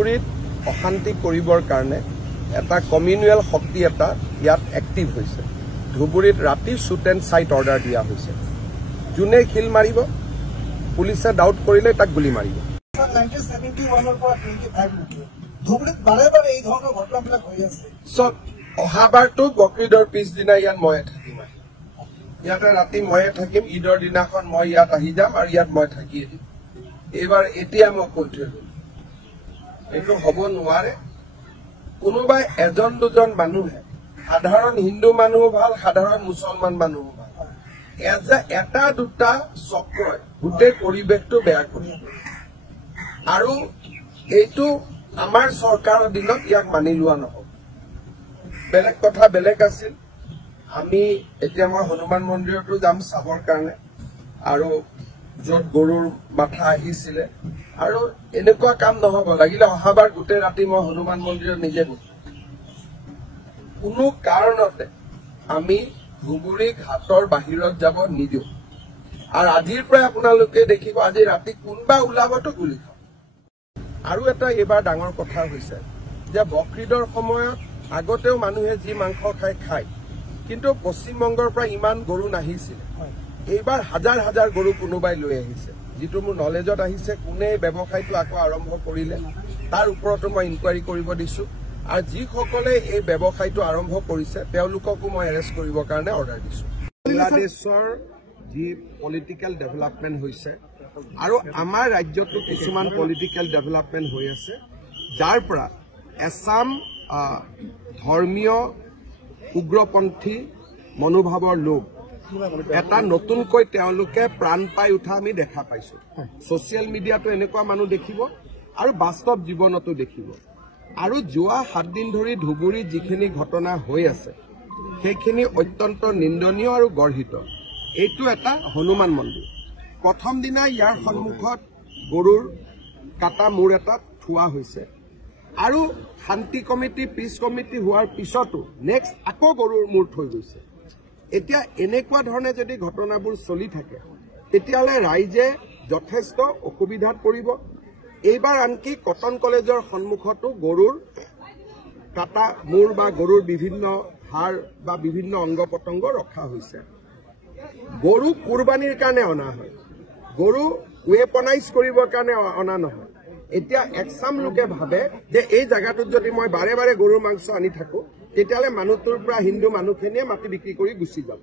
ধুবুৰীত অশান্তি কৰিবৰ কাৰণে এটা কমিউনেল শক্তি এটা ইয়াত এক্টিভ হৈছে। ধুবুৰীত ৰাতি শ্বুট এণ্ড চাইট অৰ্ডাৰ দিয়া হৈছে। যোনে শিল মাৰিব পুলিচে ডাউট কৰিলে তাক গুলি মাৰিব। চব অহাবাৰটো বকৰীদৰ পিছদিনা ইয়াত ময়ে থাকিম। ইয়াতে ৰাতি ময়ে থাকিম। ঈদৰ দিনাখন মই ইয়াত আহি যাম আৰু ইয়াত মই থাকিয়ে দিম। এইবাৰ এতিয়া মই কৈ থৈ গ'লো, এইটো হ'ব নোৱাৰে। কোনোবাই এজন দুজন মানুহে, সাধাৰণ হিন্দু মানুহো ভাল, সাধাৰণ মুছলমান মানুহো ভাল, এটা দুটা চক্ৰই গোটেই পৰিৱেশটো বেয়া কৰিব। আৰু এইটো আমাৰ চৰকাৰৰ দিনত ইয়াক মানি লোৱা নহ'ব। বেলেগ কথা বেলেগ আছিল। আমি এতিয়া মই হনুমান মন্দিৰতো যাম চাবৰ কাৰণে, আৰু য'ত গৰুৰ মাথা আহিছিলে। আৰু এনেকুৱা কাম নহ'ব, লাগিলে অহাবাৰ গোটেই ৰাতি মই হনুমান মন্দিৰত নিজে গ'লো। কোনো কাৰণতে আমি ধুবুৰী ঘাটৰ বাহিৰত যাব নিদিওঁ। আৰু আজিৰ পৰাই আপোনালোকে দেখিব, আজি ৰাতি কোনোবা ওলাবতো গুলি খাব। আৰু এটা এইবাৰ ডাঙৰ কথা হৈছে যে বকৰীদৰ সময়ত আগতেও মানুহে যি মাংস খায়, কিন্তু পশ্চিমবংগৰ পৰা ইমান গৰু নাহিছিলে। এইবাৰ হাজাৰ হাজাৰ গৰু কোনোবাই লৈ আহিছে। যিটো মোৰ নলেজত আহিছে, কোনে ব্যৱসায়টো আকৌ আৰম্ভ কৰিলে তাৰ ওপৰতো মই ইনকুৱাৰী কৰিব দিছো। আৰু যিসকলে এই ব্যৱসায়টো আৰম্ভ কৰিছে তেওঁলোককো মই এৰেষ্ট কৰিবৰ কাৰণে অৰ্ডাৰ দিছো। বাংলাদেশৰ যি পলিটিকেল ডেভেলপমেণ্ট হৈছে আৰু আমাৰ ৰাজ্যতো কিছুমান পলিটিকেল ডেভেলপমেণ্ট হৈ আছে, যাৰ পৰা এছাম ধৰ্মীয় উগ্ৰপন্থী মনোভাৱৰ লোক এটা নতুনকৈ তেওঁলোকে প্ৰাণ পাই উঠা আমি দেখা পাইছো। ছচিয়েল মিডিয়াতো এনেকুৱা মানুহ দেখিব আৰু বাস্তৱ জীৱনতো দেখিব। আৰু যোৱা 7 দিন ধৰি ধুবুৰীত যিখিনি ঘটনা হৈ আছে সেইখিনি অত্যন্ত নিন্দনীয় আৰু গৰ্হিত। এইটো এটা হনুমান মন্দিৰ। প্ৰথম দিনা ইয়াৰ সন্মুখত গৰুৰ কাটা মূৰ এটা থোৱা হৈছে, আৰু শান্তি কমিটি পিছ কমিটি হোৱাৰ পিছতো নেক্সট আকৌ গৰুৰ মূৰ থৈ গৈছে। এতিয়া এনেকুৱা ধৰণে যদি ঘটনাবোৰ চলি থাকে তেতিয়াহ'লে ৰাইজে যথেষ্ট অসুবিধাত পৰিব। এইবাৰ আনকি কটন কলেজৰ সন্মুখতো গৰুৰ কাটা মূৰ বা গৰুৰ বিভিন্ন হাড় বা বিভিন্ন অংগ পতংগ ৰখা হৈছে। গৰু কুৰবানীৰ কাৰণে অনা হয়, গৰু ৱেপনাইজ কৰিবৰ কাৰণে অনা নহয়। এতিয়া একচাম লোকে ভাবে যে এই জায়গাটোত যদি মই বাৰে বাৰে গৰুৰ মাংস আনি থাকো তেতিয়াহ'লে মানুহটোৰ পৰা হিন্দু মানুহখিনিয়ে মাটি বিক্ৰী কৰি গুচি যাব।